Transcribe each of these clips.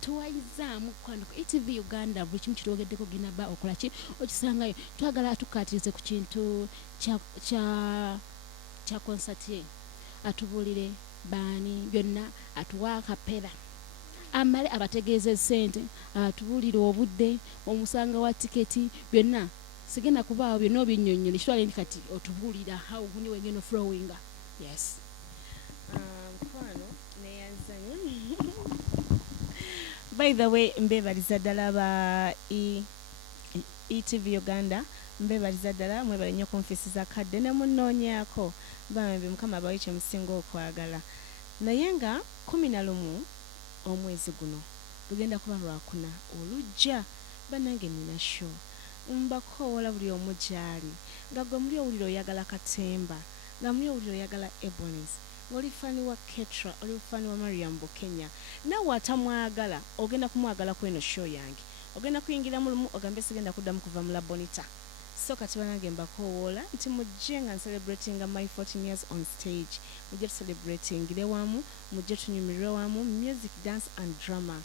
tuwayizaamu kwano ku ETV Uganda buli kimu kitwogeddeko ginaba okola ki okisangayo twagala tukatirize ku kintu kya konsati ye atubuulire baani byonna atuwa akapera amale abategeeze ssente atubuulire obudde omusanga wa tiketi byonna sigenda kubaawo byonna obinnyonnyole kitwale ndi kati otubuulira how muni wengeno flowing yes kwano neyanzanyo by the way mbebaliza ddala ba ETV Uganda mbebaliza ddala mwebale nnyo konfesi za kadde ne munnoonyaako bambi mukama abawe kye musinga okwagala naye nga 11 omwezi guno lugenda kuba lwakuna olujja bannange nina show mbakoowola buli omu gyali nga gwe muli owulira oyagala katemba nga muli owulira oyagala Ebonies oli fani wa Ketra oli fani wa Mariam Bukenya nawe atamwagala ogenda kumwagala kweno show yange ogenda kuyingira mu lumu ogambe sigenda kuddamu kuva mu Labonita so kati banange mbakoowola nti mujje nga celebrating my 14 years on stage mujje celebrating wamu mujje tunyumirwe wamu music dance and drama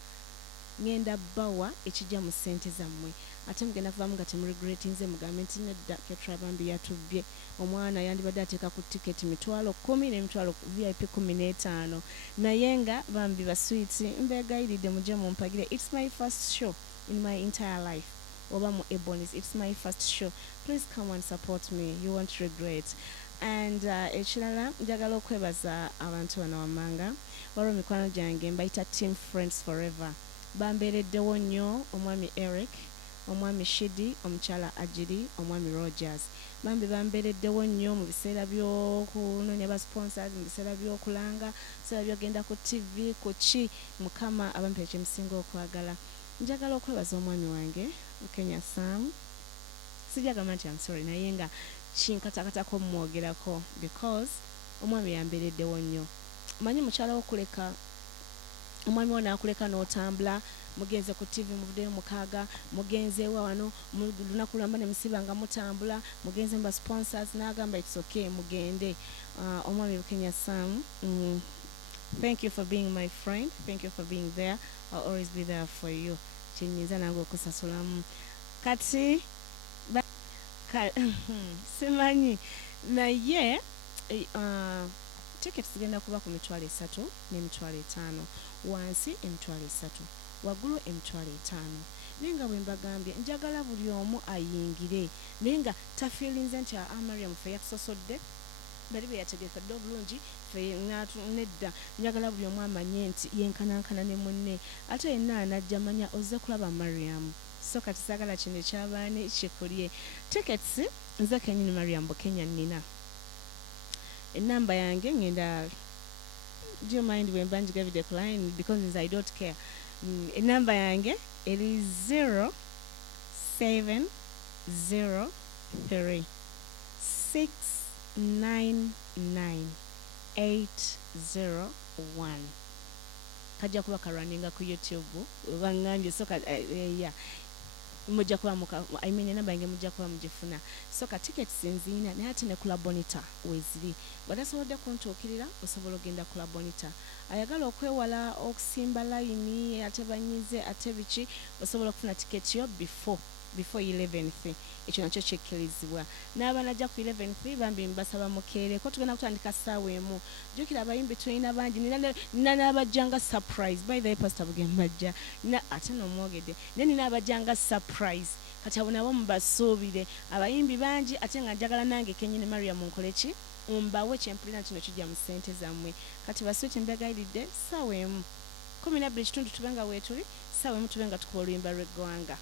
ngenda bawa ekijja mu ssente zammwe ate mugenda kuvamu nga temuregret nze mugambe nti nedda Ketra bambi yatubbye omwana yandibadde ateeka ku tiketi mitwalo 10 n'emitwalo VIP 15 naye nga bambi baswiti mbegayiridde mujje mumpagire it's my first show in my entire life oba mu Ebonies it's my first show please come and support me you won't regret and ekirala njagala okwebaza abantu bano wammanga waliwo mikwano gyange mbayita team friends forever bambeereddewo nnyo omwami Eric omwami Shidi omukyala Ajiri omwami Rogers bambi bambeereddewo nnyo mu biseera by'okunoonya ba sponsors mu biseera by'okulanga biseera by'ogenda ku TV ku ki mukama abampi ekyemusinga okwagala njagala okwebaza omwami wange Kenya Sam sijagamba nti I'm sorry naye nga kinkatakatako mwogerako because omwami yambeereddewo nnyo manyi mukyala wokuleka omwami wona akuleka n'otambula mugenze ku TV muvuddeyo mukaaga mugenze wano lunaku lwamba ne musiba nga mutambula mugenze mba sponsors n'agamba it's okay mugende omwami Kenya Sam thank you for being my friend thank you for being there I'll always be there for you kinyinza nange okusasulamu kati simanyi naye tickets zigenda kuba ku mitwalo 3 n'emitwalo 5 wansi emitwalo 3 waggulu emitwalo 5 naye nga bwe mbagambye njagala buli omu ayingire naye nga tafiirinze nti Mariam ffe yatusosodde bali be yategekedde obulungi ffe nedda njagala buli omu amanye nti yenkanankana ne munne ate yenna anajja manya ozze kulaba Mariam so kati saagala kino ekyabaani kikulye tickets nze kenyini Mariam Bukenya nina enamba yange ngenda do you mind when banji gave the line because I don't care enamba yange it is 0703 699 801 kajja kuba karunninga ku YouTube bangambye so yeah mujja kuba enamba yange mujja kuba mugifuna so ka tickets nzina naye ate ne ku Labonita weziri bw'otasobodde kuntuukirira osobola ogenda ku Labonita ayagala okwewala okusimba layini ate banyize ate biki osobola okufuna ticket yo before 11th ekyo nakyo kyekkirizibwa n'abanajja ku 11th bambi mbasaba mukeere ko tugenda kutandika ssaawa emu jjukira abayimbi tulina bangi nina n'abajjanga surprise by the way pastor bugembajja ate n'omwogedde naye nina abajjanga surprise kati abo nabo mubasuubire abayimbi bangi ate nga njagala nange kenyini Mariam munkole ki mbawe kyempulira kino kijja mu ssente zammwe kati baswiti mbegayiridde ssaawa emu 12 kitundu tube nga weetuli ssaawa emu tube nga tukuba oluyimba lw'eggwanga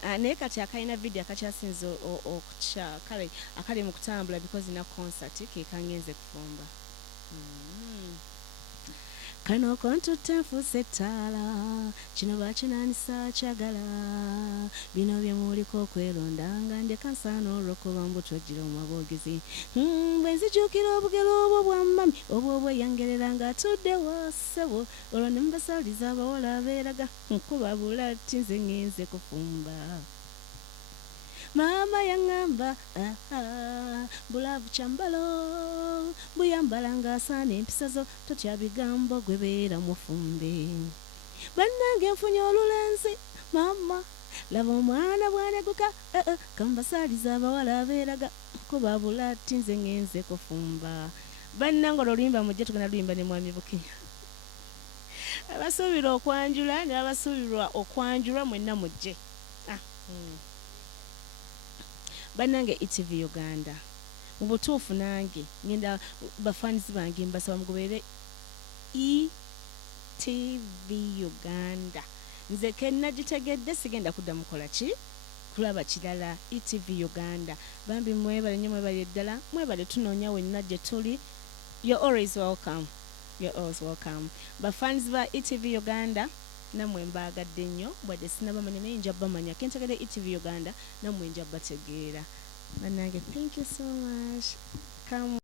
naye kati akalina video akakyasinze okukya akali mu kutambula because na concert ke kangenze kufumba kano kontutte nfuuse ettaala kino bakinanisa kyagala bino bye muliko okweronda nga ndeka nsaana olwokuba mbutojjira mu maboogezi bwe nzijukira obugero obwo bwa mami obwo obweyangerera ng'atudde wassebo olwo ne mubasaliza abawala abeeraga nkubabula ati nze ngenze kufumba mama yangamba bulavu kyambalo buyamba yambala ng'asaana empisa zo totya bigambo gwe beera mufumbe bannange nfunye olulenzi mama laba omwana bwaneguka kambasaaliza abawala abeeraga kuba bulati nze ngenze kufumba bannange olwolimba mujje tugenda luyimba ne mwami Bukinya abasuubira okwanjula ne abasuubirwa okwanjulwa mwenna mujje bannange ETV Uganda mu butuufu nange ngenda bafaanizi bange mbasaba mugoberere ETV Uganda nze kennagitegedde sigenda kudda mukola ki kulaba kirala ETV Uganda bambi mwebale nnyo mwebale ddala mwebale tunoonya wenna gye tuli you're always welcome bafaanizi ba ETV Uganda namwe mbaagadde nnyo bwadde sinabamanya naye nja bamanya kentegedde ETV Uganda namwe nja bategeera bannange thank you so much. Come